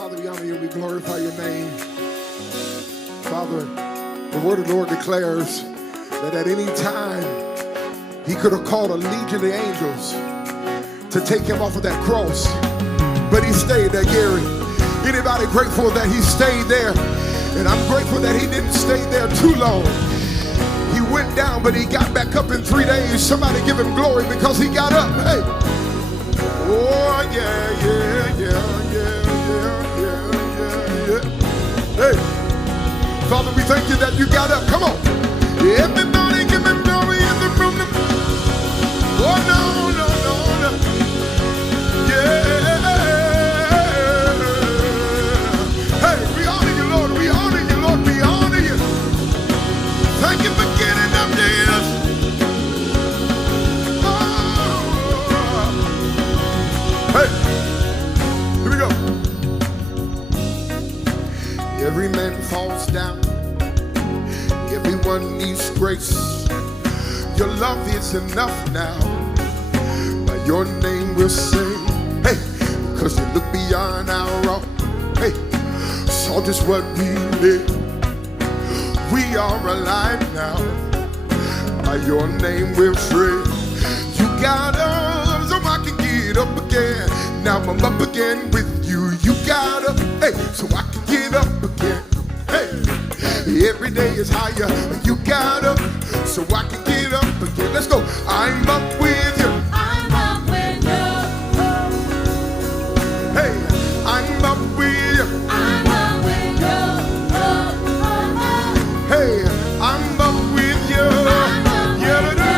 Father, we honor you and we glorify your name. Father, the word of the Lord declares that at any time he could have called a legion of angels to take him off of that cross, but he stayed there. Gary, anybody grateful that he stayed there? And I'm grateful that he didn't stay there too long. He went down, but he got back up in 3 days. Somebody give him glory because he got up. Hey, oh yeah, yeah, yeah, yeah, yeah, yeah, yeah. Hey, Father, we thank you that you got up. Come on, everybody give him glory in the room. Oh no, no, no, no, yeah. Hey, we honor you, Lord. We honor you, Lord. We honor you. Thank you for getting up, Jesus. Oh. Hey, here we go. Every man falls down. Everyone needs grace. Your love is enough now. By your name we'll sing. Hey, because you look beyond our wrong. Hey, saw just what we did. We are alive now. By your name we're free. You got up so I can get up again. Now I'm up again with you. You got up, hey, so I can get up again. Hey, every day is higher. You got up so I can get up again. Let's go. I'm up with you. I'm up with you. Hey, I'm up with you. I'm up with you. Hey, I'm up with you. I'm up with you.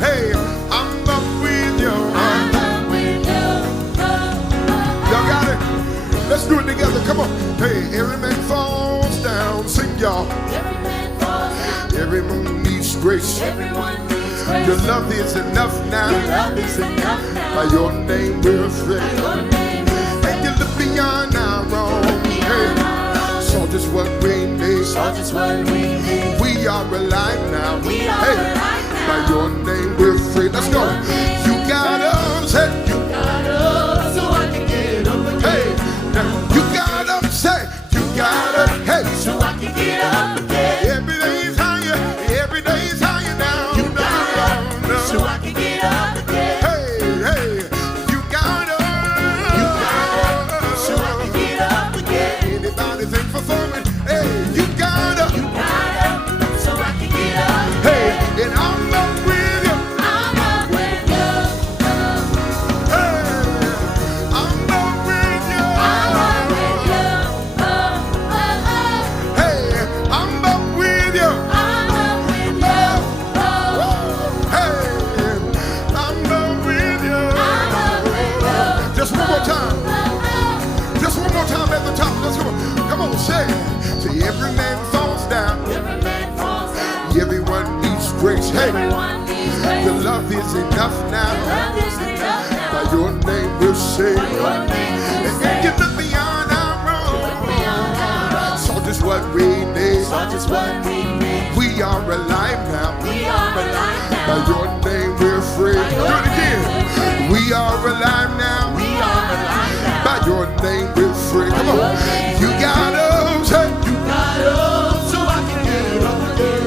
Hey, I'm up with you. I'm up with you. Y'all got it? Let's do it together. Come on. Hey, every man falls down. Sing, y'all. Every man falls down. Everyone needs grace. Everyone needs grace. Your love is enough now. Your love is enough now. By your name we're free. By your name we're And you look beyond our wrong. Hey, saw just what we need. saw just what we need. We are alive now. We are Hey, alive now. by your name we're free. Let's go. You got us. Hey, you Got up so I can get up again. hey. Now you got up. Say, you got up. Hey, So I can get up again. every day's higher. Every day's higher now. You got up so I can get up again. Hey, hey, you got up. You got up so I can get up again. Anybody think for forming? Hey, you got up. You got up so I can get up Hey, again. and I'm up with you. I'm up with you. Hey, I'm up with you. I'm up with you. Hey, I'm up with you. I'm up with you. Hey, I'm up with you. I'm up with you. Just one more time. Just one more time at the top. Let's go. Come on, say it. Say every man falls down. Every man falls down. Everyone needs grace. Hey, Everyone needs grace. your love is enough now. Love is enough By now. your name we'll sing. By your name we'll And sing. you look beyond our wrong. Saw just what we need. Saw just what we need. We are alive now. We are alive By now. your name we're free. By Do your it again. name we're free. We are alive now. We are alive now. By your name we're free. Come By your on. name You we're got up. Say, You got up so I can get up again.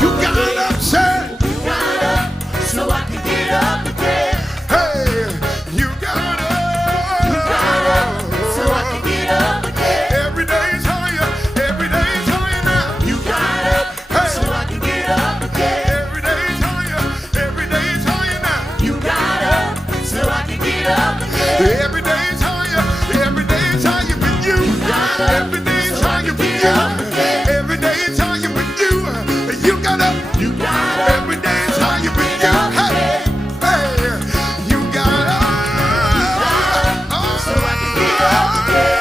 you got up. Say, You got up so I can get up again. hey, you got up. You got up so I can get up again. Every day's higher. Every day's higher now. You got up so I can get up again. Every day's higher. Every day's higher now. You got up so I can get up again. Every day's higher. Every day's higher with you. got up Every day's so I higher can with get you. up again. Every day's higher with you. You got up. You got up Every day's higher with get you. up Hey, hey, you got up. so I can get up again.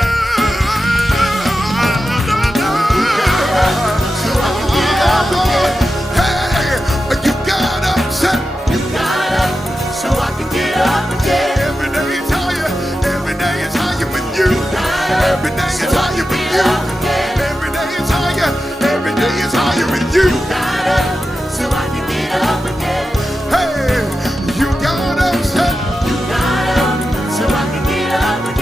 So I can get up again. Hey, you got up. Say, You got up so I can get up again. every day is higher. Every day is higher with you. Every day is higher with you. Every day is higher. Every day is higher with you. Got up so I can get up again. Hey, you got up. Say, You got up so I can get up again.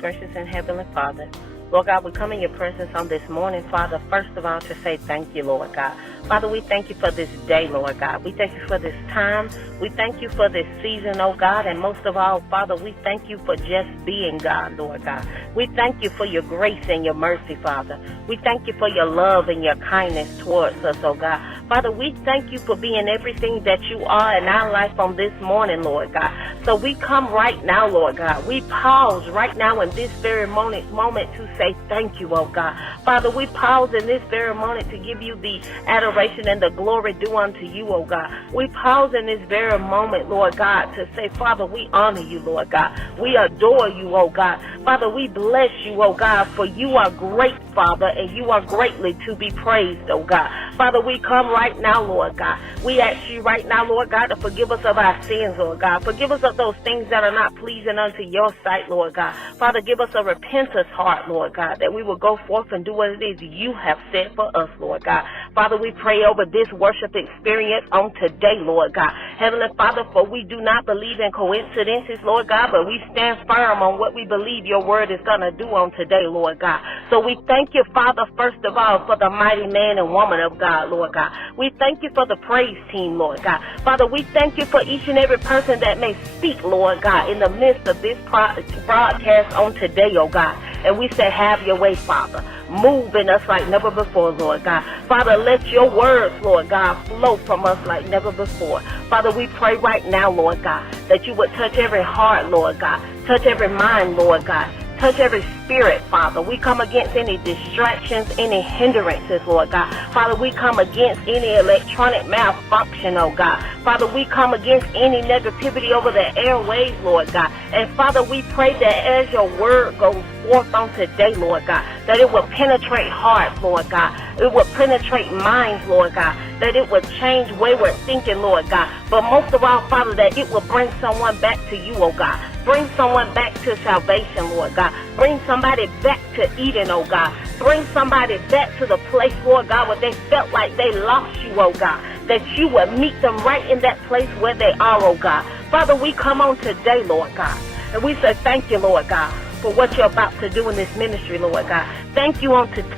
gracious and heavenly Father, Lord God, we come in your presence on this morning, Father, first of all to say thank you, Lord God. Father, we thank you for this day, Lord God. We thank you for this time. We thank you for this season, oh God. And most of all, Father, we thank you for just being God, Lord God. We thank you for your grace and your mercy, Father. We thank you for your love and your kindness towards us, oh God. Father, we thank you for being everything that you are in our life on this morning, Lord God. So we come right now, Lord God. We pause right now in this very moment to say thank you, oh God. Father, we pause in this very moment to give you the adoration and the glory due unto you, oh God. We pause in this very moment, Lord God, to say, Father, we honor you, Lord God. We adore you, oh God. Father, we bless you, oh God, for you are great, Father, and you are greatly to be praised, oh God. Father, we come right now, Lord God. We ask you right now, Lord God, to forgive us of our sins, Lord God. Forgive us of those things that are not pleasing unto your sight, Lord God. Father, give us a repentance heart, Lord God, that we will go forth and do what it is you have said for us, Lord God. Father, we pray over this worship experience on today, Lord God. Heavenly Father, for we do not believe in coincidences, Lord God, but we stand firm on what we believe your word is going to do on today, Lord God. So we thank you, Father, first of all, for the mighty man and woman of God, Lord God. We thank you for the praise team, Lord God. Father, we thank you for each and every person that may speak, Lord God, in the midst of this broadcast on today, oh God. And we say, have your way, Father. Move in us like never before, Lord God. Father, let your words, Lord God, flow from us like never before. Father, we pray right now, Lord God, that you would touch every heart, Lord God. Touch every mind, Lord God. Touch every spirit, Father. We come against any distractions, any hindrances, Lord God. Father, we come against any electronic malfunction, oh God. Father, we come against any negativity over the airways, Lord God. And Father, we pray that as your word goes forth on today, Lord God, that it will penetrate hearts, Lord God. It will penetrate minds, Lord God. That it will change wayward thinking, Lord God. But most of all, Father, that it will bring someone back to you, oh God. Bring someone back to salvation, Lord God. Bring somebody back to Eden, oh God. Bring somebody back to the place, Lord God, where they felt like they lost you, oh God. That you will meet them right in that place where they are, oh God. Father, we come on today, Lord God. And we say thank you, Lord God, for what you're about to do in this ministry, Lord God. Thank you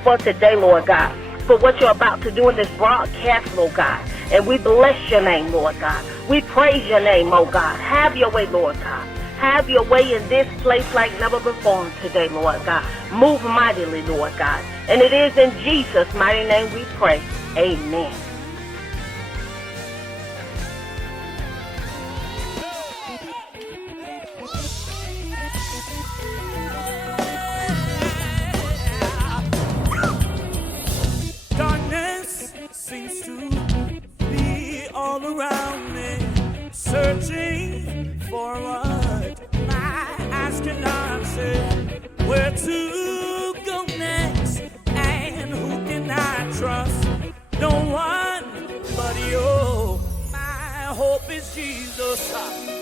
for today, Lord God, for what you're about to do in this broadcast, Lord God. And we bless your name, Lord God. We praise your name, oh God. Have your way, Lord God. Have your way in this place like never before today, Lord God. Move mightily, Lord God. And it is in Jesus' mighty name we pray. Amen. Darkness seems to be all around me, searching for what my eyes cannot see. Where to go next, and who can I trust? No one but you. My hope is Jesus.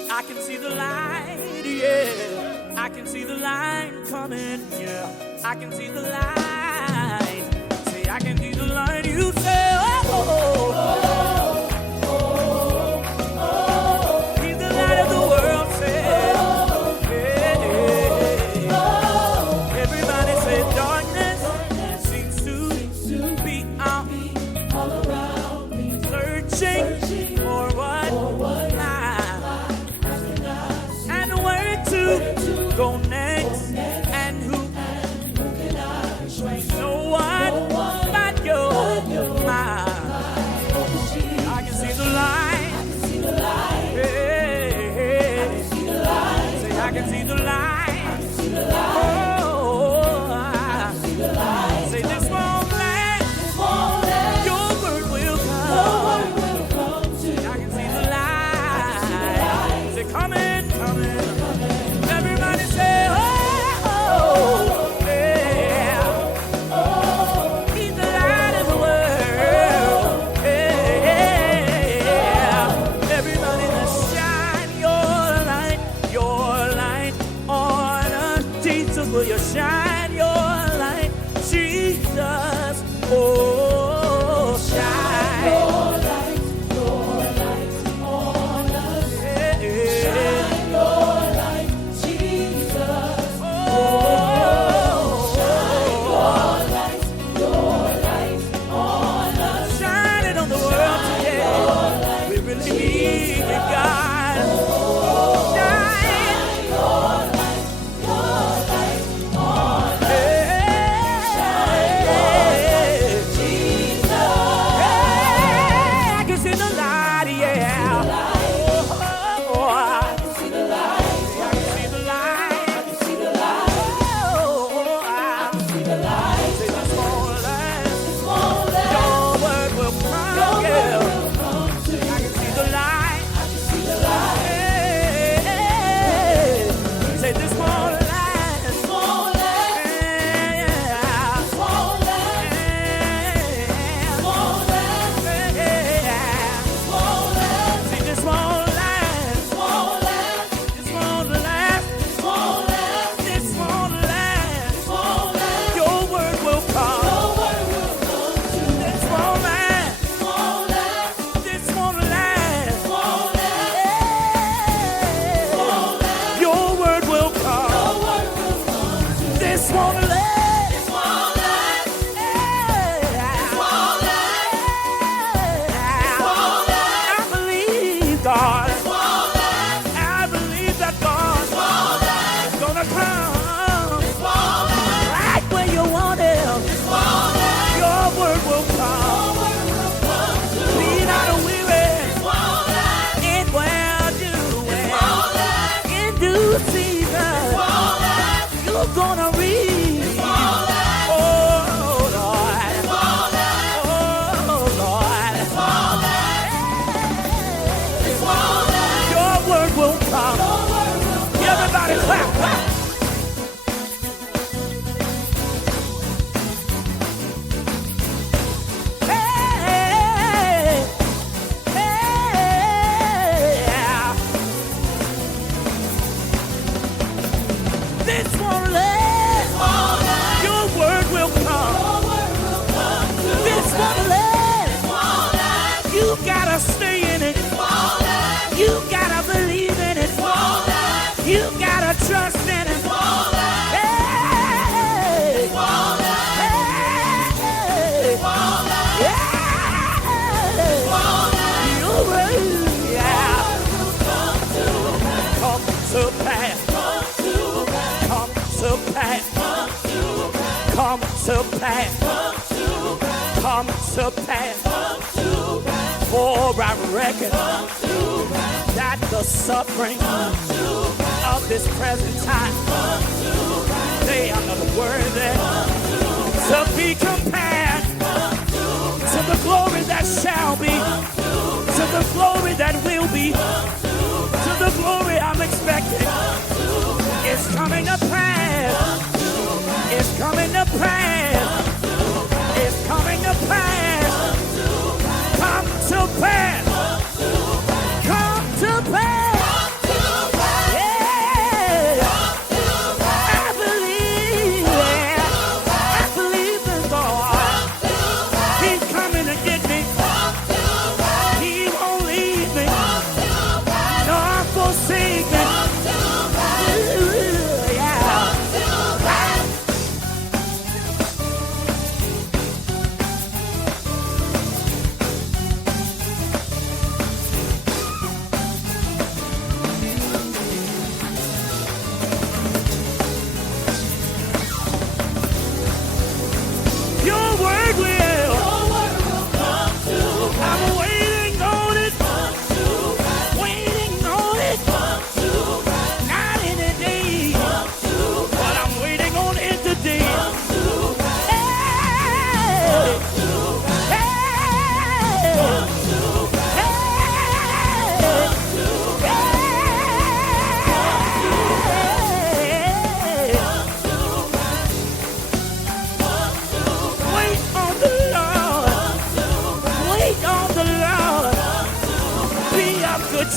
I can see the light, yeah. I can see the light coming, yeah. I can see the light. Say, I can see the light. You say, oh, oh, oh, oh, oh, oh. He's the light of the world, say, oh, hey, oh. Everybody say, darkness seems to be all around me, searching for what lies, and where to go next, and who can I trust? No one but you, my. I can see the light. Hey, hey. Say, I can see the light. Oh, say, this won't last. Your word will come. Say, I can see the light. Say, coming. Everybody say, oh, yeah. He's the light of the world. Yeah. Everybody, let's shine your light on us. Jesus, will you shine your light? Jesus, oh, shine your light on us. Yeah. Shine your light, Jesus, oh. This won't last. Your word will come. This won't last. You gotta stay in it. You gotta believe in it. You gotta trust in it. Hey. Hey. Yeah. Your word, yeah. Come to pass. Come to pass. Come to pass. Come to pass. For I reckon that the suffering of this present time, they are not worthy to be compared to the glory that shall be, to the glory that will be, to the glory I'm expecting. It's coming to pass. It's coming to pass. It's coming to pass. Come to pass. Come to pass. Yeah. I believe. I believe in God. He's coming to get me. He won't leave me. Nor forsake me.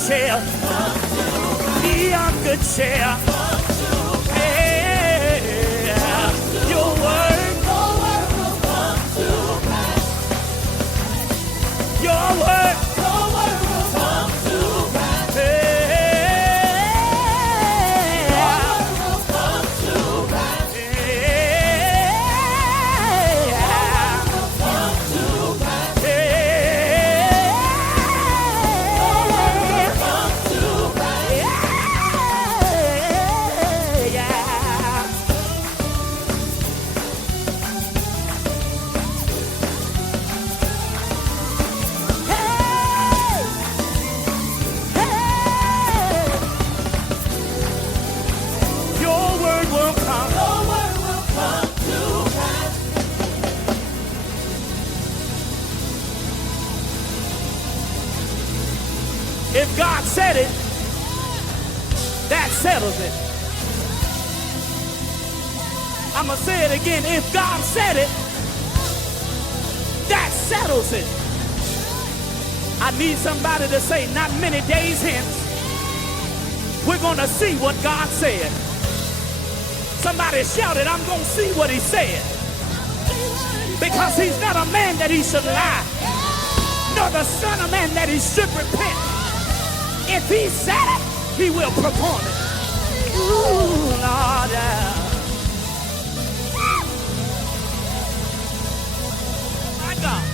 Cheer. Be of good cheer. Hey, your word. Your word. If God said it, that settles it. I'm going to say it again. If God said it, that settles it. I need somebody to say, not many days hence, we're going to see what God said. Somebody shouted, I'm going to see what he said. Because he's not a man that he should lie, nor the son of man that he should repent. If he said it, he will perform it. Ooh, Lord. My God.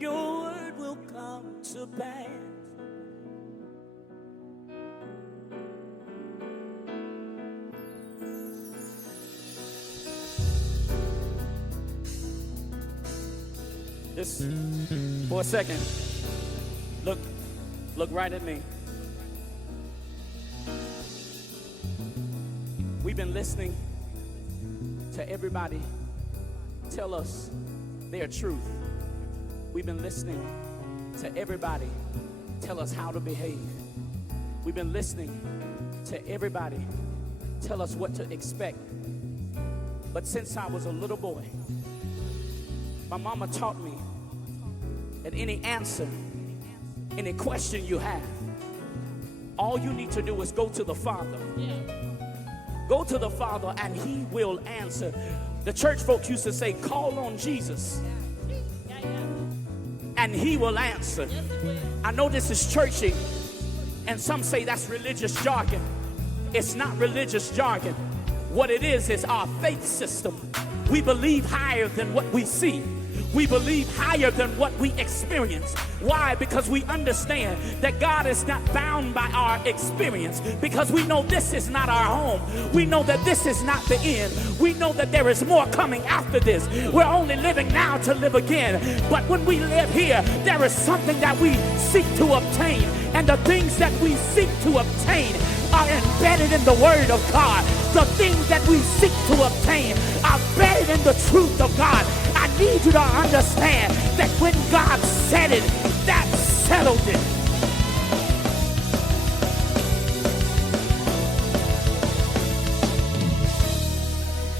Your word will come to pass. Just for a second, look right at me. We've been listening to everybody tell us their truth. We've been listening to everybody tell us how to behave. We've been listening to everybody tell us what to expect. But since I was a little boy, my mama taught me that any answer, any question you have, All you need to do is go to the Father. Go to the Father and he will answer. The church folks used to say, call on Jesus and he will answer. I know this is churchy, and some say that's religious jargon. It's not religious jargon. What it is our faith system. We believe higher than what we see. We believe higher than what we experience. Why? Because we understand that God is not bound by our experience, because we know this is not our home. We know that this is not the end. We know that there is more coming after this. We're only living now to live again. But when we live here, there is something that we seek to obtain. And the things that we seek to obtain are embedded in the Word of God. The things that we seek to obtain are embedded in the truth of God. I need you to understand that when God said it, that settled it.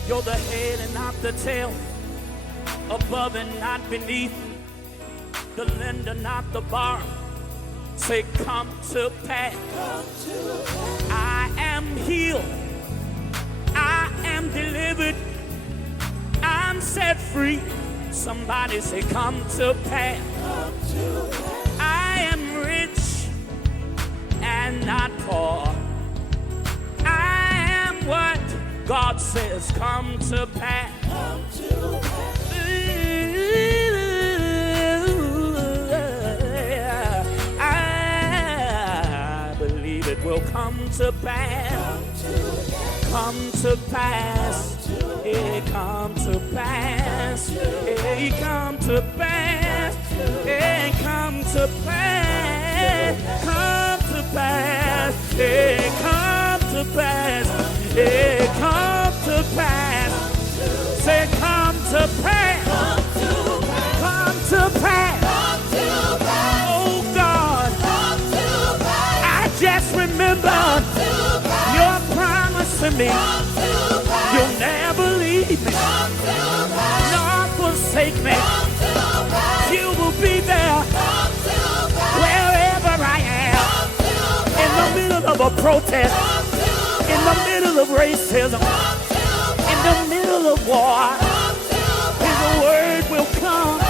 You're the head and not the tail, above and not beneath, the lender, not the borrower. Say, come to pass. I am healed. I am delivered. I'm set free. Somebody say, come to pass. I am rich and not poor. I am what God says, come to pass. I believe it will come to pass. Come to pass. It come to pass. It come to pass. It come to pass. Come to pass. It come to pass. It come to pass. Say come to pass. Come to pass. Oh God, I just remember your promise to me. You'll never leave me, nor forsake me. You will be there wherever I am. In the middle of a protest, in the middle of racism, in the middle of war, His word will come.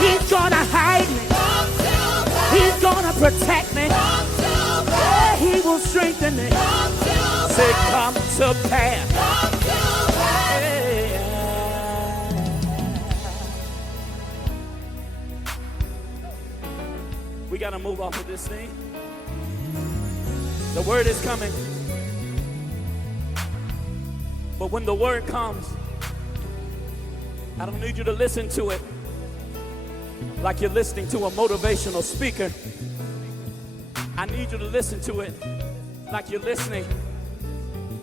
He's gonna hide me. He's gonna protect me. He will strengthen me. Say, come to pass. We got to move off of this thing. The word is coming. But when the word comes, I don't need you to listen to it like you're listening to a motivational speaker. I need you to listen to it like you're listening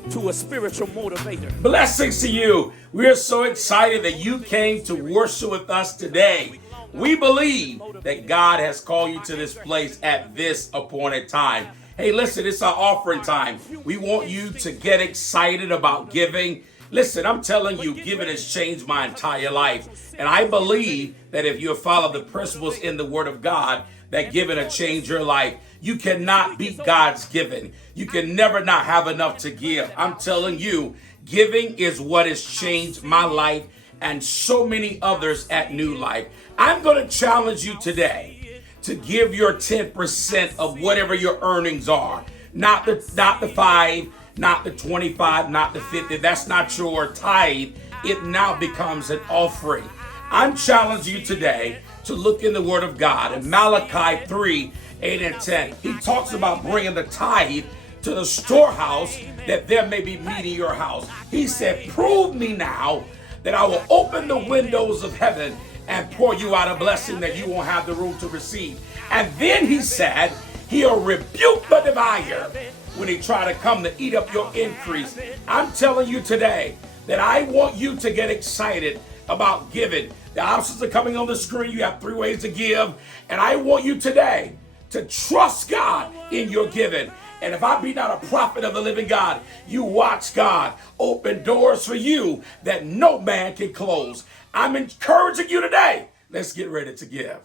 to a spiritual motivator. Blessings to you. We are so excited that you came to worship with us today. We believe that God has called you to this place at this appointed time. Hey, listen, it's our offering time. We want you to get excited about giving. Listen, I'm telling you, giving has changed my entire life. And I believe that if you follow the principles in the Word of God, that giving will change your life. You cannot beat God's giving. You can never not have enough to give. I'm telling you, giving is what has changed my life and so many others at New Life. I'm going to challenge you today to give your 10% of whatever your earnings are. Not the 5, not the 25, not the 50. That's not your tithe. It now becomes an offering. I'm challenging you today to look in the Word of God. In Malachi 3, 8 and 10, he talks about bringing the tithe to the storehouse that there may be meat in your house. He said, prove me now that I will open the windows of heaven and pour you out a blessing that you won't have the room to receive. And then he said, he'll rebuke the devourer when he try to come to eat up your increase. I'm telling you today that I want you to get excited about giving. The options are coming on the screen. You have 3 ways to give. And I want you today to trust God in your giving. And if I be not a prophet of the living God, you watch God open doors for you that no man can close. I'm encouraging you today. Let's get ready to give.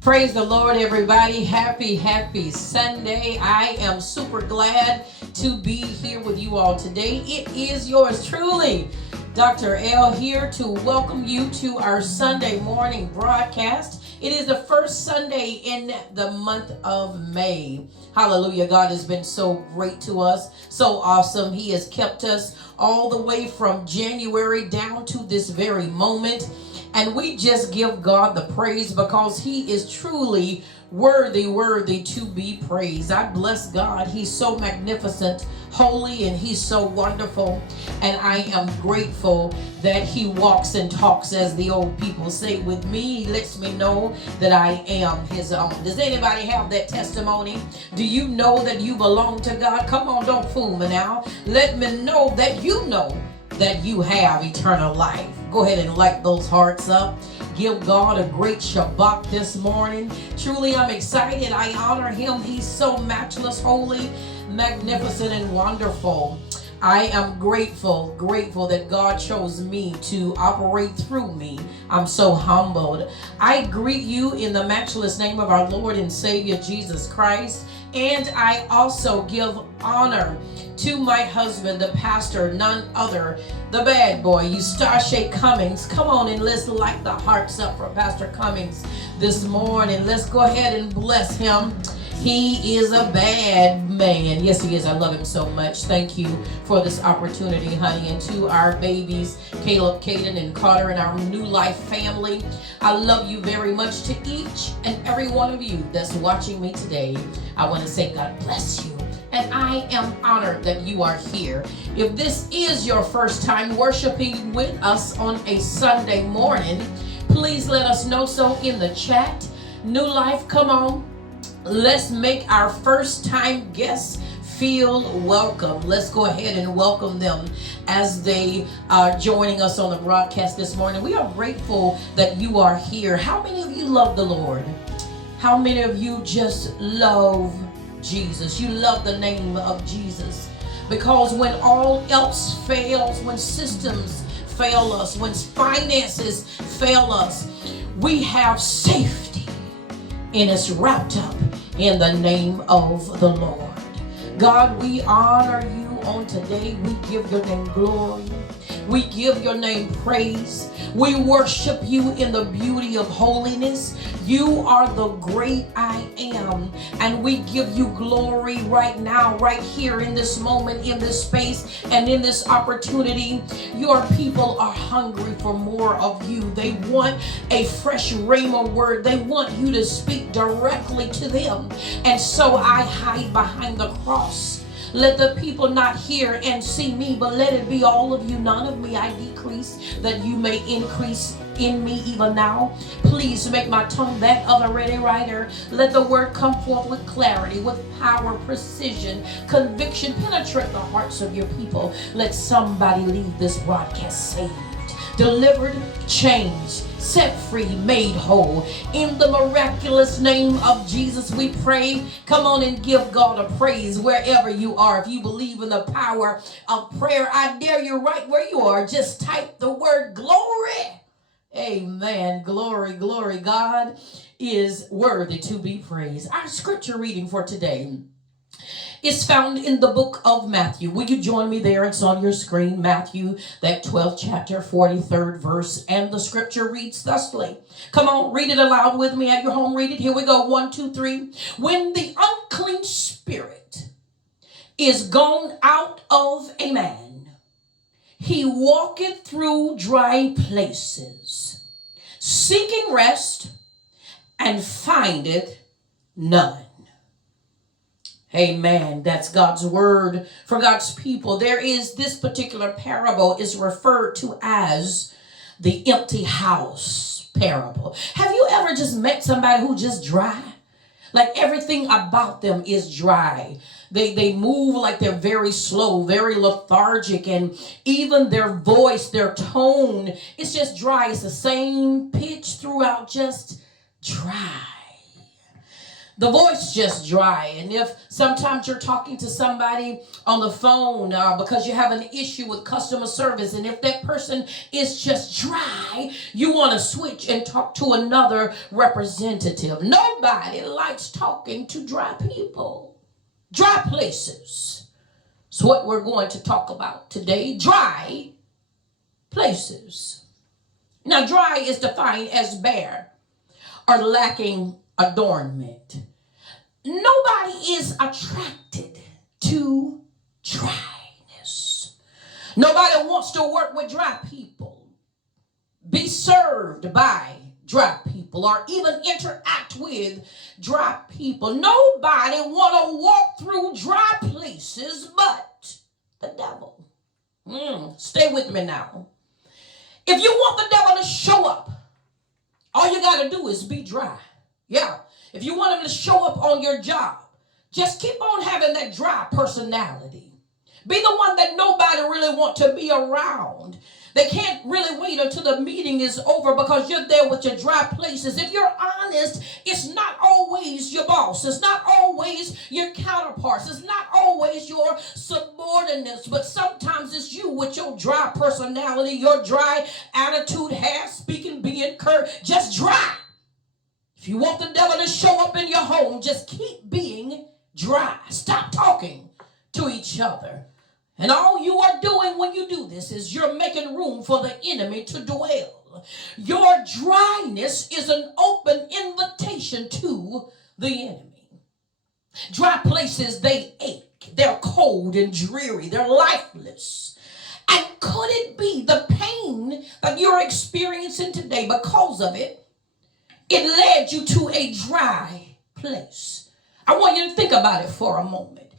Praise the Lord, everybody. Happy Sunday. I am super glad to be here with you all today. It is yours truly, Dr. L, here to welcome you to our Sunday morning broadcast. It is the first Sunday in the month of May. Hallelujah. God has been so great to us, so awesome. He has kept us all the way from January down to this very moment. And we just give God the praise because he is truly worthy to be praised. I bless God. He's so magnificent, holy, and he's so wonderful. And I am grateful that he walks and talks, as the old people say, with me. He lets me know that I am his own. Does anybody have that testimony? Do you know that you belong to God? Come on, don't fool me now. Let me know that you know that you have eternal life. Go ahead and light those hearts up. Give God a great Shabbat this morning. Truly, I'm excited. I honor him. He's so matchless, holy, magnificent, and wonderful. I am grateful that God chose me to operate through me. I'm so humbled. I greet you in the matchless name of our Lord and Savior, Jesus Christ. And I also give honor to my husband, the pastor, none other, the bad boy, Eustache Cummings. Come on and let's light the hearts up for Pastor Cummings this morning. Let's go ahead and bless him. He is a bad man. Yes, he is. I love him so much. Thank you for this opportunity, honey. And to our babies, Caleb, Caden, and Carter, and our New Life family, I love you very much. To each and every one of you that's watching me today, I want to say God bless you. And I am honored that you are here. If this is your first time worshiping with us on a Sunday morning, please let us know so in the chat. New Life, come on. Let's make our first time guests feel welcome. Let's go ahead and welcome them as they are joining us on the broadcast this morning. We are grateful that you are here. How many of you love the Lord? How many of you just love Jesus? You love the name of Jesus. Because when all else fails, when systems fail us, when finances fail us, we have safety, and it's wrapped up in the name of the Lord. God, we honor you on today. We give your name glory. We give your name praise. We worship you in the beauty of holiness. You are the great I am. And we give you glory right now, right here in this moment, in this space, and in this opportunity. Your people are hungry for more of you. They want a fresh rhema word. They want you to speak directly to them. And so I hide behind the cross. Let the people not hear and see me, but let it be all of you, none of me. I decrease, that you may increase in me even now. Please make my tongue that of a ready writer. Let the word come forth with clarity, with power, precision, conviction. Penetrate the hearts of your people. Let somebody leave this broadcast saved, delivered, changed, set free, made whole. In the miraculous name of Jesus, we pray. Come on and give God a praise wherever you are. If you believe in the power of prayer, I dare you right where you are. Just type the word glory. Amen. Glory, glory. God is worthy to be praised. Our scripture reading for today is found in the book of Matthew. Will you join me there? It's on your screen. Matthew, that 12th chapter, 43rd verse. And the scripture reads thusly. Come on, read it aloud with me at your home. Read it. Here we go. 1, 2, 3. When the unclean spirit is gone out of a man, he walketh through dry places, seeking rest, and findeth none. Amen. That's God's word for God's people. There is this particular parable is referred to as the empty house parable. Have you ever just met somebody who just dry? Like everything about them is dry. They move like they're very slow, very lethargic, and even their voice, their tone, it's just dry. It's the same pitch throughout, just dry. The voice just dry. And if sometimes you're talking to somebody on the phone because you have an issue with customer service, and if that person is just dry, you want to switch and talk to another representative. Nobody likes talking to dry people. Dry places. It's what we're going to talk about today. Dry places. Now, dry is defined as bare or lacking adornment. Nobody is attracted to dryness. Nobody wants to work with dry people, be served by dry people, or even interact with dry people. Nobody want to walk through dry places but the devil. Stay with me now. If you want the devil to show up, all you got to do is be dry. Yeah. If you want him to show up on your job, just keep on having that dry personality. Be the one that nobody really want to be around. They can't really wait until the meeting is over because you're there with your dry places. If you're honest, it's not always your boss. It's not always your counterparts. It's not always your subordinates. But sometimes it's you with your dry personality, your dry attitude, hair, speaking, being curt, just dry. If you want the devil to show up in your home, just keep being dry. Stop talking to each other. And all you are doing when you do this is you're making room for the enemy to dwell. Your dryness is an open invitation to the enemy. Dry places, they ache. They're cold and dreary. They're lifeless. And could it be the pain that you're experiencing today because of it? It led you to a dry place. I want you to think about it for a moment.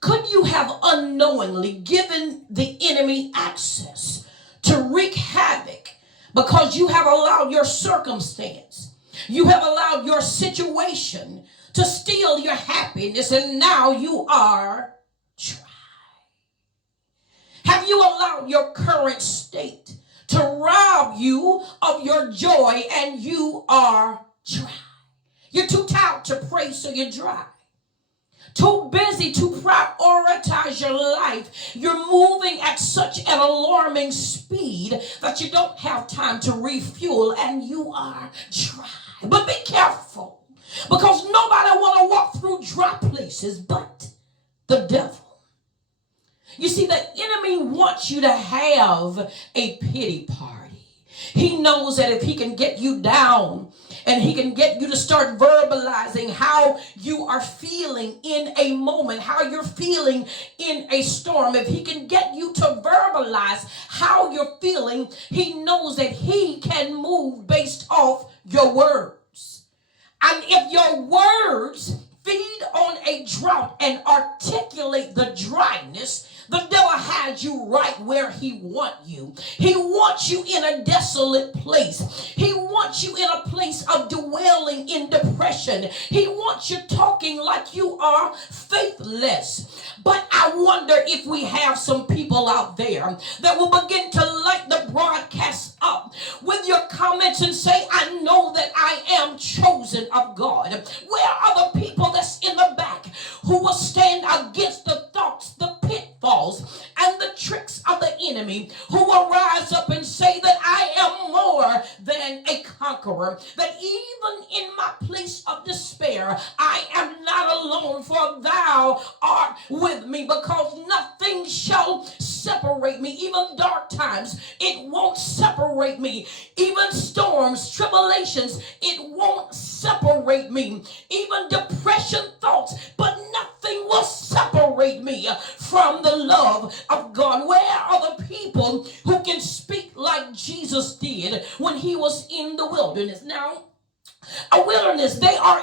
Could you have unknowingly given the enemy access to wreak havoc because you have allowed your circumstance, you have allowed your situation to steal your happiness, and now you are dry? Have you allowed your current state to rob you of your joy, and you are dry? You're too tired to pray, so you're dry. Too busy to prioritize your life. You're moving at such an alarming speed that you don't have time to refuel, and you are dry. But be careful, because nobody want to walk through dry places but the devil. You see, the enemy wants you to have a pity party. He knows that if he can get you down and he can get you to start verbalizing how you are feeling in a moment, how you're feeling in a storm, if he can get you to verbalize how you're feeling, he knows that he can move based off your words. And if your words feed on a drought and articulate the dryness, the devil has you right where he wants you. He wants you in a desolate place. He wants you in a place of dwelling in depression. He wants you talking like you are faithless. But I wonder if we have some people out there that will begin to light the broadcast up with your comments and say, I know that I am chosen of God. Where are the people that's in the back who will stand against the thoughts, the pitfalls, and the tricks of the enemy, who will rise up and say that I am more than a conqueror, that even in my place of despair, I am not alone, for thou art with me, because nothing shall separate me. Even dark times, it won't separate me. Even storms, tribulations, it won't separate me. Even depression thoughts, but nothing will separate me from the love of God. Where are the people who can speak like Jesus did when he was in the wilderness? Now, A wilderness, they are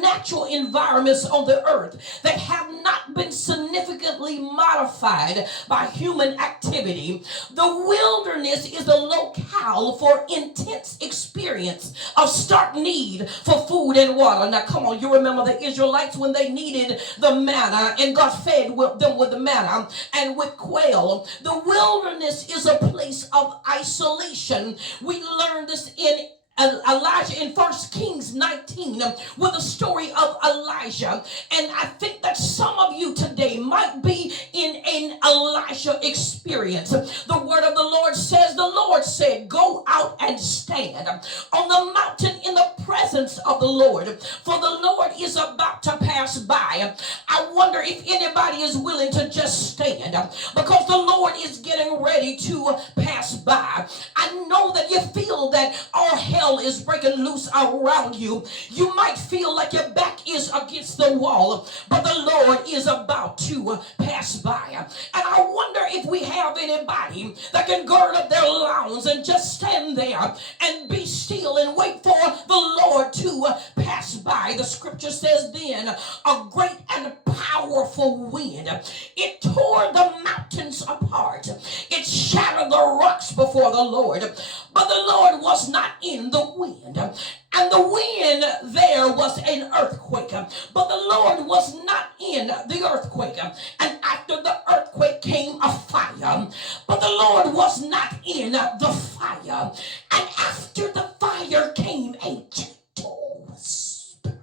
natural environments on the earth that have not been significantly modified by human activity. The wilderness is a locale for intense experience of stark need for food and water. Now come on, you remember the Israelites when they needed the manna and God fed them with the manna and with quail. The wilderness is a place of isolation. We learned this in Elijah in 1 Kings 19 with the story of Elijah. And I think that some of you today might be in an Elijah experience. The word of the Lord says, the Lord said, go out and stand on the mountain in the presence of the Lord, for the Lord is about to pass by. I wonder if anybody is willing to just stand, because the Lord is getting ready to pass by. I know that you feel that all hell is breaking loose around you. You might feel like your back is against the wall, but the Lord is about to pass by. And I wonder if we have anybody that can gird up their loins and just stand there and be still and wait for the Lord to pass by. The scripture says then a great and powerful wind, it tore the mountains apart. It shattered the rocks before the Lord, but the Lord was not in the wind. And the wind there was an earthquake, but the Lord was not in the earthquake. And after the earthquake came a fire, but the Lord was not in the fire. And after the fire came a gentle whisper.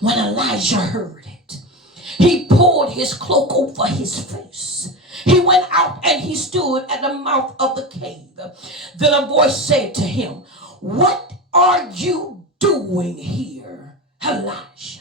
When Elijah heard it, he pulled his cloak over his face. He went out and he stood at the mouth of the cave. Then a voice said to him, what are you doing here, Elijah?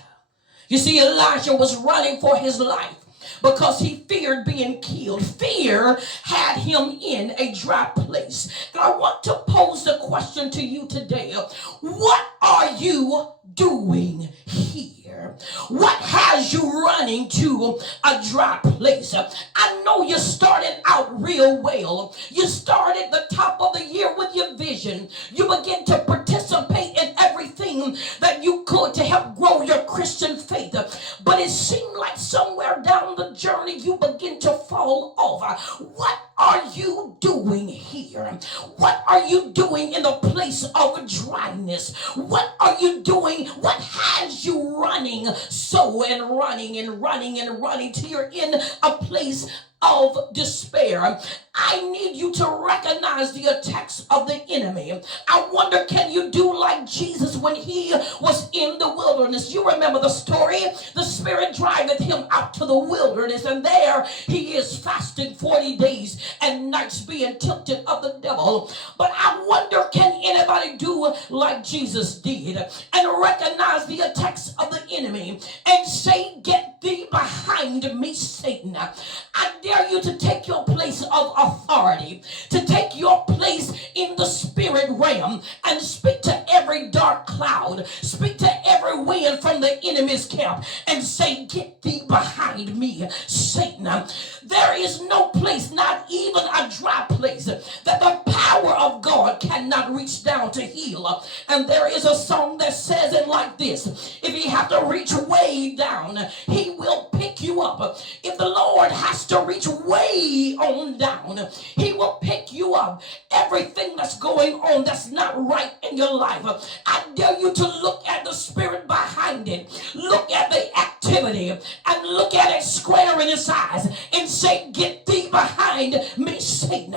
You see, Elijah was running for his life because he feared being killed. Fear had him in a dry place. And I want to pose the question to you today. What are you doing here? What has you running to a dry place? I know you started out real well. You started the top of the year with your vision. You began to participate in everything that you could to help grow your Christian faith. But it seemed like somewhere down the journey you begin to fall off. What are you doing here? What are you doing in the place of dryness? What are you doing? What has you running so and running and running and running till you're in a place of despair? I need you to recognize the attacks of the enemy. I wonder, can you do like Jesus when he was in the wilderness? You remember the story. The Spirit driveth him out to the wilderness, and there he is fasting 40 days and nights, being tempted of the devil. But I wonder, can anybody do like Jesus did and recognize the attacks of the enemy and say, get thee behind me, Satan? I dare you to take your place of authority, to take your place in the spirit realm and speak to every dark cloud, speak to every wind from the enemy's camp and say, get thee behind me, Satan. There is no place, not even a dry place, that the power of God cannot reach down to heal. And there is a song that says it like this: if he have to reach way down, he will pick you up. If the Lord has to reach way on down, he will pick you up. Everything that's going on that's not right in your life, I dare you to look at the spirit behind it, look at the activity, and look at it square in its eyes and say, get thee behind me, Satan.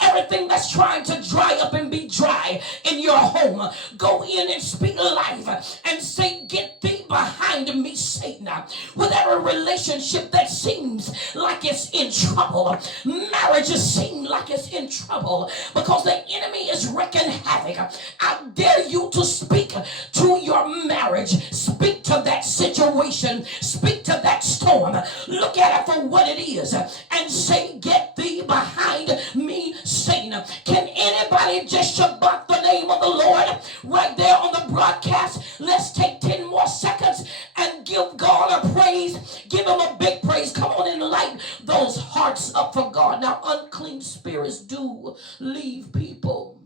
Everything that's trying to dry up and be dry in your home, go in and speak life and say, get thee behind me, Satan. With every relationship that seems like it's in trouble, marriages seem like it's in trouble because the enemy is wreaking havoc, I dare you to speak to your marriage, speak to that situation, speak to that storm, look at it for what it is and say, get thee behind me, Satan. Can anybody just shabbat the name of the Lord right there on the broadcast? Let's take 10 more seconds and give God a praise. Give him a big praise. Come on and light those hearts up for God. Now, unclean spirits do leave people.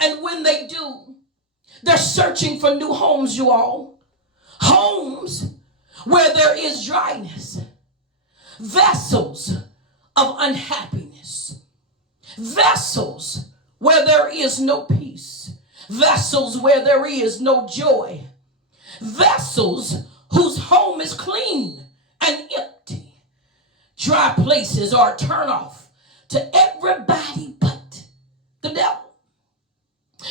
And when they do, They're searching for new homes, you all. Homes where there is dryness. Vessels of unhappiness. Vessels where there is no peace. Vessels where there is no joy. Vessels whose home is clean and empty. Dry places are a turnoff to everybody but the devil.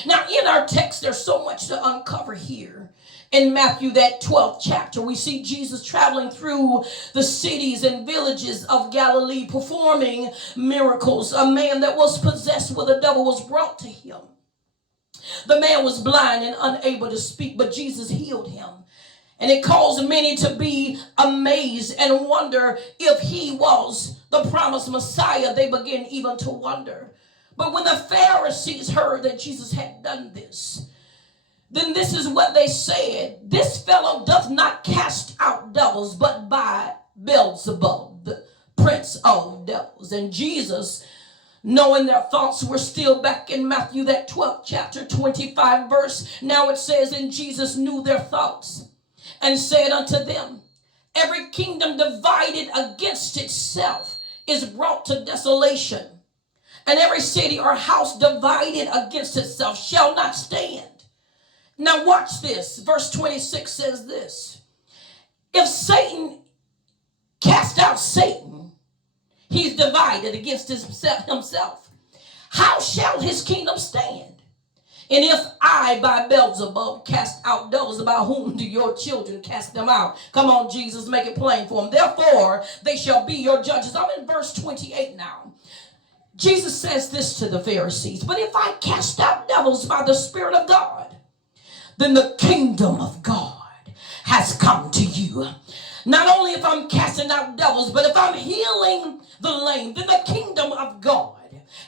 Now, in our text, there's so much to uncover here. In Matthew, that 12th chapter, we see Jesus traveling through the cities and villages of Galilee, performing miracles. A man that was possessed with a devil was brought to him. The man was blind and unable to speak, but Jesus healed him. And it caused many to be amazed and wonder if he was the promised Messiah. They began even to wonder. But when the Pharisees heard that Jesus had done this, then this is what they said. This fellow does not cast out devils, but by Beelzebub, the prince of devils. And Jesus, knowing their thoughts, were still back in Matthew, that 12th chapter, 25 verse. Now it says, and Jesus knew their thoughts and said unto them, every kingdom divided against itself is brought to desolation. And every city or house divided against itself shall not stand. Now watch this. Verse 26 says this. If Satan cast out Satan, he's divided against himself. How shall his kingdom stand? And if I by Beelzebub cast out devils, about whom do your children cast them out? Come on, Jesus, make it plain for them. Therefore, they shall be your judges. I'm in verse 28 now. Jesus says this to the Pharisees, but if I cast out devils by the Spirit of God, then the kingdom of God has come to you. Not only if I'm casting out devils, but if I'm healing the lame, then the kingdom of God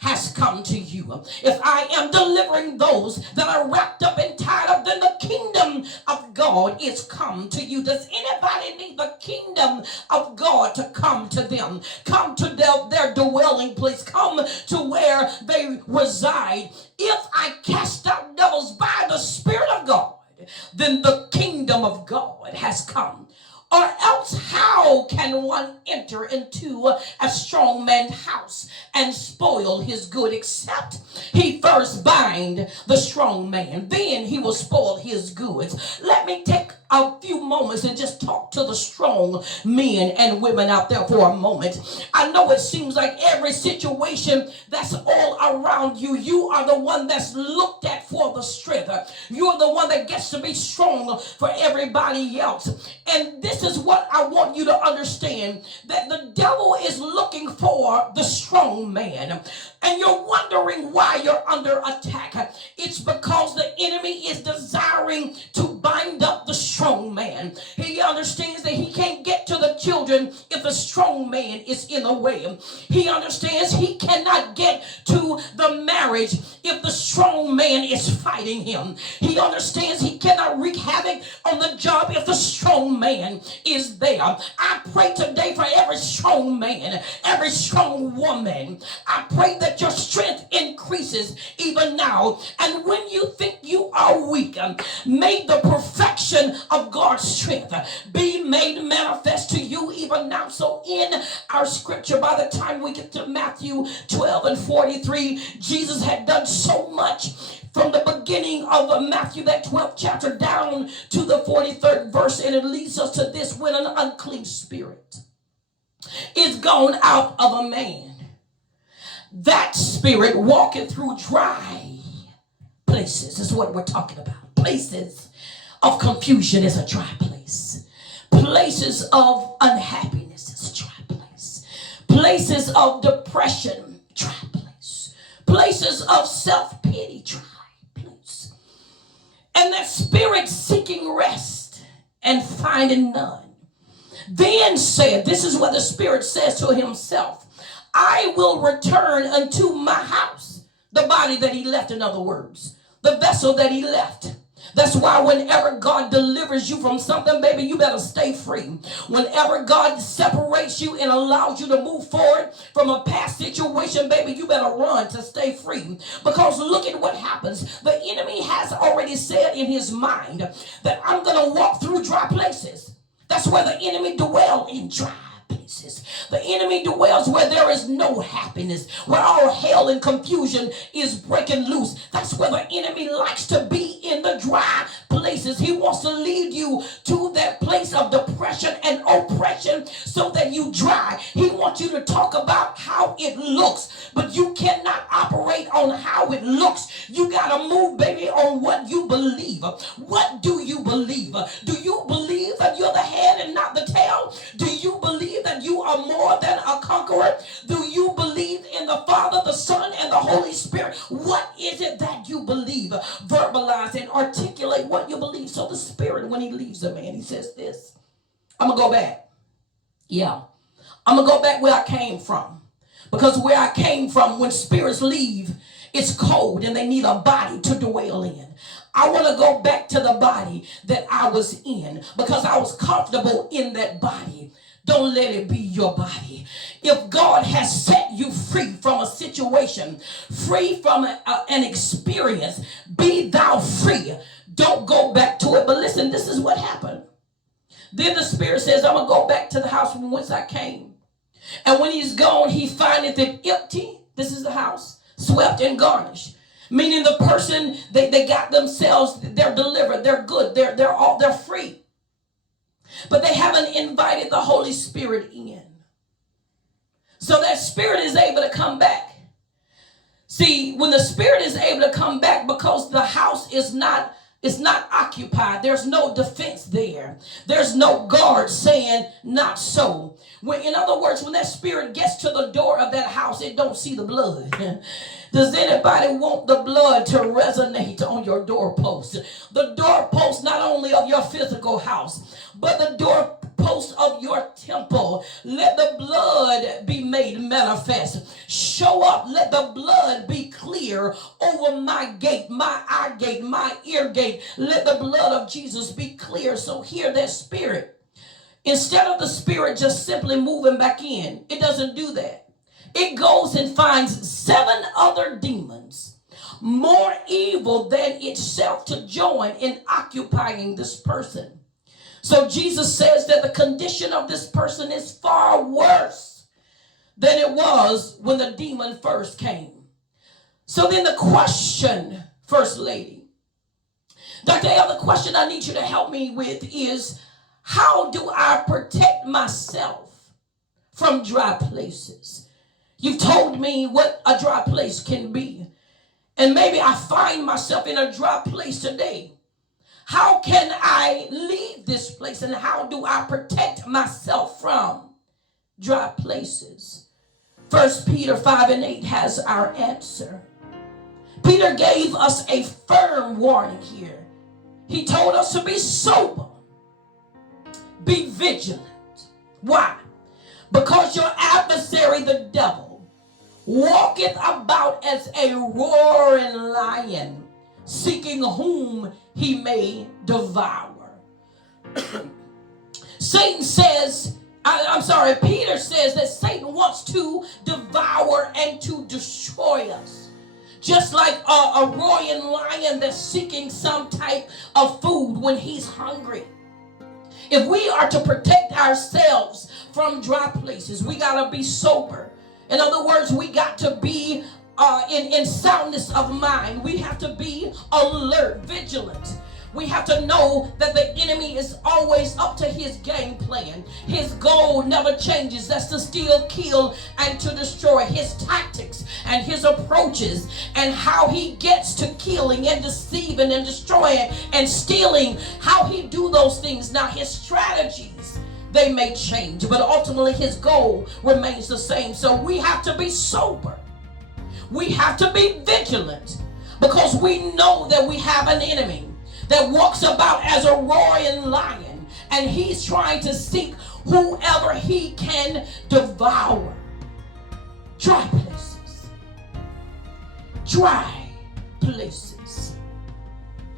has come to you. If I am delivering those that are wrapped up and tied up, then the kingdom of God is come to you. Does anybody need the kingdom of God to come to them? Come to their dwelling place. Come to where they reside. If I cast out devils by the Spirit of God, then the kingdom of God has come. Or else how can one enter into a strong man's house and spoil his good, except he first bind the strong man, then he will spoil his goods. Let me take a few moments and just talk to the strong men and women out there for a moment. I know it seems like every situation that's all around you, you are the one that's looked at for the strength. You're the one that gets to be strong for everybody else. And this is what I want you to understand, that the devil is looking for the strong man. And you're wondering why you're under attack. It's because the enemy is desiring to bind up the strong man. He understands that he can't get to the children if the strong man is in the way. He understands he cannot get to the marriage if the strong man is fighting him. He understands he cannot wreak havoc on the job if the strong man is there. I pray today for every strong man, every strong woman. I pray that your strength increases even now. And when you think you are weak, may the perfection of God's strength be made manifest to you even now. So in our scripture, by the time we get to Matthew 12 and 43, Jesus had done so much from the beginning of Matthew, that 12th chapter, down to the 43rd verse. And it leads us to this: when an unclean spirit is gone out of a man, that spirit walking through dry places is what we're talking about. Places of confusion is a dry place. Places of unhappiness is a dry place. Places of depression, dry place. Places of self-pity, dry place. And that spirit seeking rest and finding none, then said, this is what the spirit says to himself: I will return unto my house. The body that he left, in other words, the vessel that he left, That's why whenever God delivers you from something, baby, you better stay free. Whenever God separates you and allows you to move forward from a past situation, baby, you better run to stay free. Because look at what happens. The enemy has already said in his mind that I'm going to walk through dry places. That's where the enemy dwells, in dry places. The enemy dwells where there is no happiness, where all hell and confusion is breaking loose. That's where the enemy likes to be, in the dry places. He wants to lead you to that place of depression and oppression so that you dry. He wants you to talk about how it looks, but you cannot operate on how it looks. You got to move, baby, on what you believe. What do you believe? Do you believe that you're the head and not the tail? Do you believe that you are more than a conqueror? Do you believe in the Father, the Son, and the Holy Spirit? What is it that you believe? Verbalize and articulate what you believe. So the Spirit, when he leaves a man, he says this: I'm going to go back. Yeah. I'm going to go back where I came from. Because where I came from, when spirits leave, it's cold and they need a body to dwell in. I want to go back to the body that I was in because I was comfortable in that body. Don't let it be your body. If God has set you free from a situation, free from an experience, be thou free. Don't go back to it. But listen, this is what happened. Then the Spirit says, I'm going to go back to the house from whence I came. And when he's gone, he findeth it empty. This is the house, swept and garnished. Meaning the person, they got themselves, they're delivered, they're good, they're free. But they haven't invited the Holy Spirit in. So that spirit is able to come back. See, when the Spirit is able to come back, because the house is not occupied, there's no defense there. There's no guard saying not so. In other words, when that spirit gets to the door of that house, it don't see the blood. Does anybody want the blood to resonate on your doorpost? The doorpost not only of your physical house, but the doorpost of your temple. Let the blood be made manifest. Show up. Let the blood be clear over my gate, my eye gate, my ear gate. Let the blood of Jesus be clear. So hear that spirit. Instead of the spirit just simply moving back in, it doesn't do that. It goes and finds 7 other demons more evil than itself to join in occupying this person. So Jesus says that the condition of this person is far worse than it was when the demon first came. So then the question, First Lady, Dr. L, the question I need you to help me with is, how do I protect myself from dry places? You've told me what a dry place can be. And maybe I find myself in a dry place today. How can I leave this place, and how do I protect myself from dry places? 1 Peter 5:8 has our answer. Peter gave us a firm warning here. He told us to be sober. Be vigilant. Why? Because your adversary, the devil, walketh about as a roaring lion, seeking whom he may devour. Peter says that Satan wants to devour and to destroy us. Just like a roaring lion that's seeking some type of food when he's hungry. If we are to protect ourselves from dry places, we got to be sober. In other words, we got to be in soundness of mind. We have to be alert, vigilant. We have to know that the enemy is always up to his game plan. His goal never changes. That's to steal, kill, and to destroy. His tactics and his approaches and how he gets to killing and deceiving and destroying and stealing, how he do those things. Now, his strategies, they may change, but ultimately his goal remains the same. So we have to be sober. We have to be vigilant, because we know that we have an enemy that walks about as a roaring lion, and he's trying to seek whoever he can devour. Dry places. Dry places.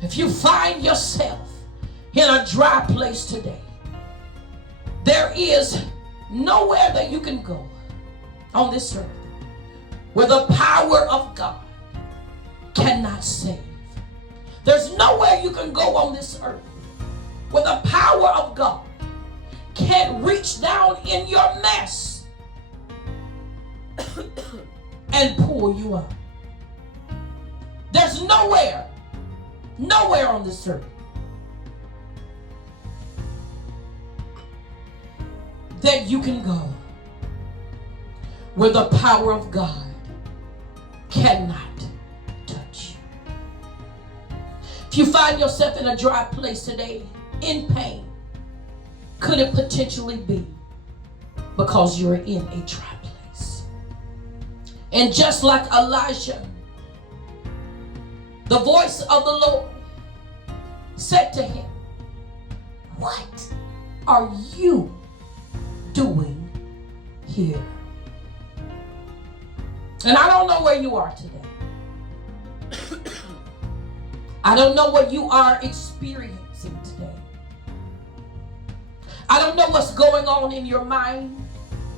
If you find yourself in a dry place today, there is nowhere that you can go on this earth where the power of God cannot save. There's nowhere you can go on this earth where the power of God can't reach down in your mess and pull you up. There's nowhere on this earth that you can go where the power of God cannot touch you. If you find yourself in a dry place today, in pain, could it potentially be because you're in a dry place? And just like Elijah, the voice of the Lord said to him, "What are you doing here?" And I don't know where you are today. I don't know what you are experiencing today. I don't know what's going on in your mind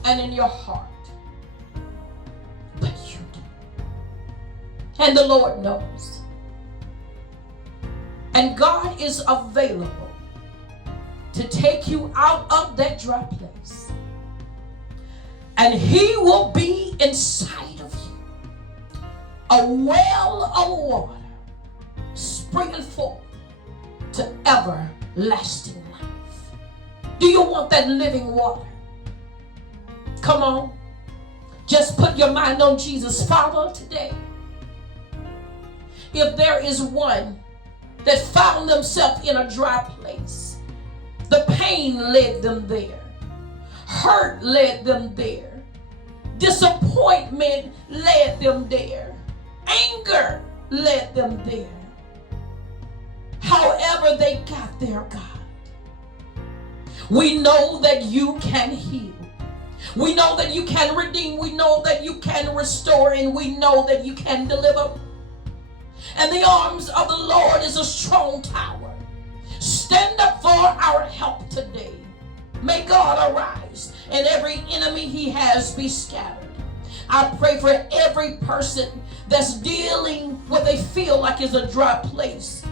and in your heart. But you do. And the Lord knows. And God is available to take you out of that dry place. And He will be inside of you a well of water springing forth to everlasting life. Do you want that living water? Come on. Just put your mind on Jesus. Father, today, if there is one that found themselves in a dry place, the pain led them there. Hurt led them there. Disappointment led them there. Anger led them there. However they got there, God, we know that you can heal. We know that you can redeem. We know that you can restore. And we know that you can deliver. And the arms of the Lord is a strong tower. Stand up for our help today. May God arise and every enemy he has be scattered. I pray for every person that's dealing what they feel like is a dry place.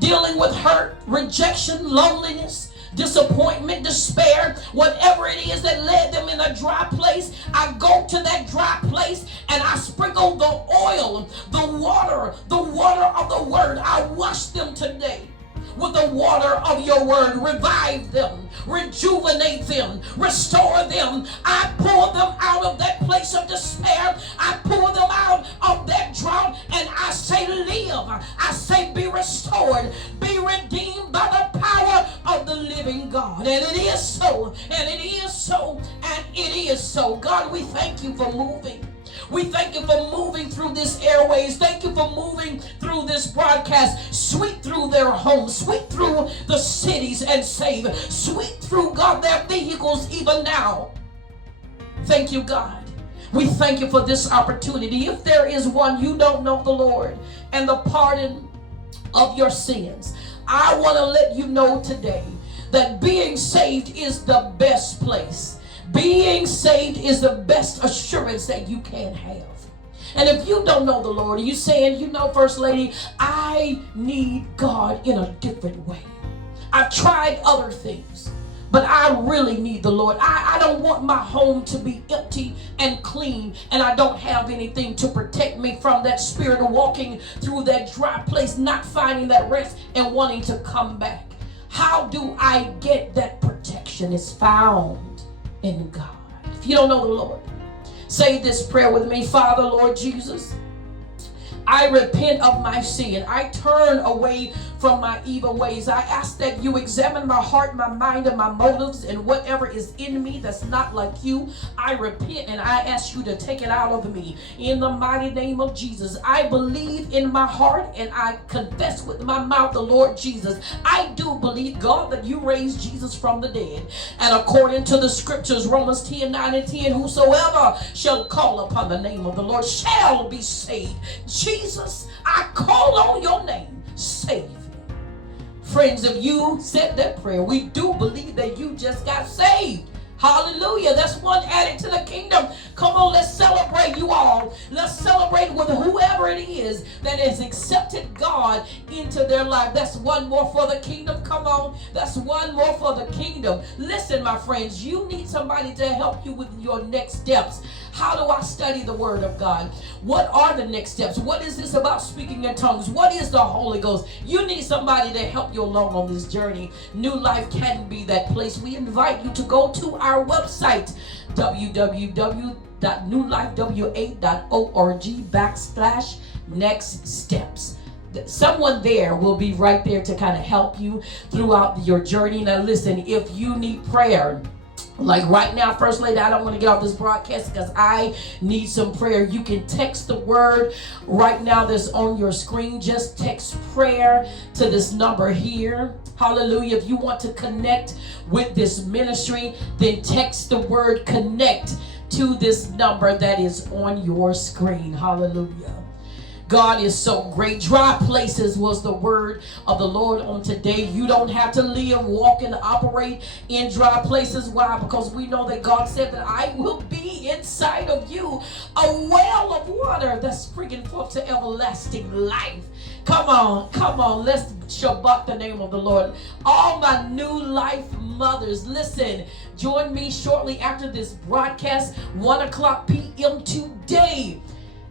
Dealing with hurt, rejection, loneliness, disappointment, despair, whatever it is that led them in a dry place. I go to that dry place and I sprinkle the oil, the water of the word. I wash them today with the water of your word. Revive them, rejuvenate them, restore them. I pull them out of that place of despair. I pull them out of that drought and I say live. I say be restored, be redeemed by the power of the living God. And it is so, and it is so, and it is so. God, we thank you for moving. We thank you for moving through this airways. Thank you for moving through this broadcast. Sweep through their homes. Sweep through the cities and save. Sweep through, God, their vehicles even now. Thank you, God. We thank you for this opportunity. If there is one you don't know the Lord and the pardon of your sins, I want to let you know today that being saved is the best place. Being saved is the best assurance that you can have. And if you don't know the Lord, you're saying, you know, First Lady, I need God in a different way. I've tried other things, but I really need the Lord. I don't want my home to be empty and clean, and I don't have anything to protect me from that spirit of walking through that dry place, not finding that rest and wanting to come back. How do I get that protection? It's found in God. If you don't know the Lord, say this prayer with me. Father, Lord Jesus, I repent of my sin. I turn away from my evil ways. I ask that you examine my heart, my mind, and my motives, and whatever is in me that's not like you. I repent and I ask you to take it out of me. In the mighty name of Jesus, I believe in my heart and I confess with my mouth the Lord Jesus. I do believe, God, that you raised Jesus from the dead. And according to the scriptures, Romans 10:9-10, whosoever shall call upon the name of the Lord shall be saved. Jesus, I call on your name. Save Friends, if you said that prayer, we do believe that you just got saved. Hallelujah. That's one added to the kingdom. Come on, let's celebrate, you all. Let's celebrate with whoever it is that has accepted God into their life. That's one more for the kingdom. Come on. That's one more for the kingdom. Listen, my friends, you need somebody to help you with your next steps. How do I study the word of God? What are the next steps? What is this about speaking in tongues? What is the Holy Ghost? You need somebody to help you along on this journey. New Life can be that place. We invite you to go to our website, www.newlifewa8.org/next steps. Someone there will be right there to kind of help you throughout your journey. Now listen, if you need prayer, like right now, First Lady, I don't want to get off this broadcast because I need some prayer. You can text the word right now that's on your screen. Just text prayer to this number here. Hallelujah. If you want to connect with this ministry, then text the word connect to this number that is on your screen. Hallelujah. God is so great. Dry places was the word of the Lord on today. You don't have to live, walk, and operate in dry places. Why? Because we know that God said that I will be inside of you, a well of water that's springing forth to everlasting life. Come on, come on. Let's Shabbat the name of the Lord. All my New Life mothers, listen. Join me shortly after this broadcast, 1:00 p.m. today.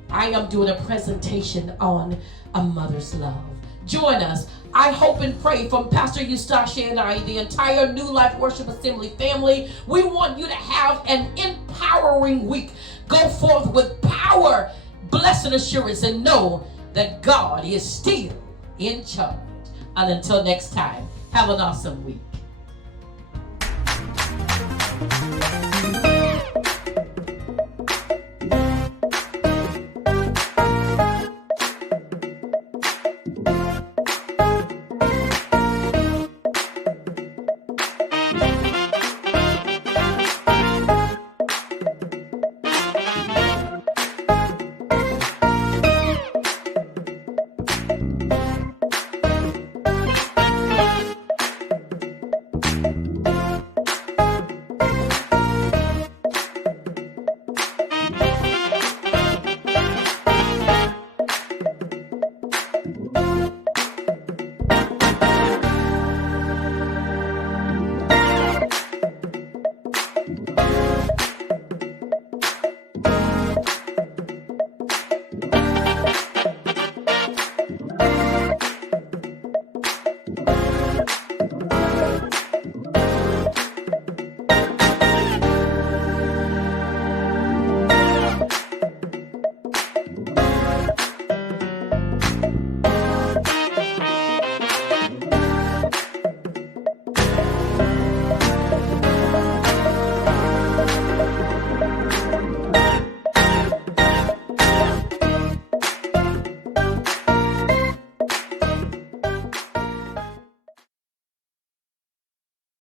I am doing a presentation on a mother's love. Join us. I hope and pray from Pastor Eustacia and I, the entire New Life Worship Assembly family, we want you to have an empowering week. Go forth with power, blessed assurance, and know that God is still in charge. And until next time, have an awesome week.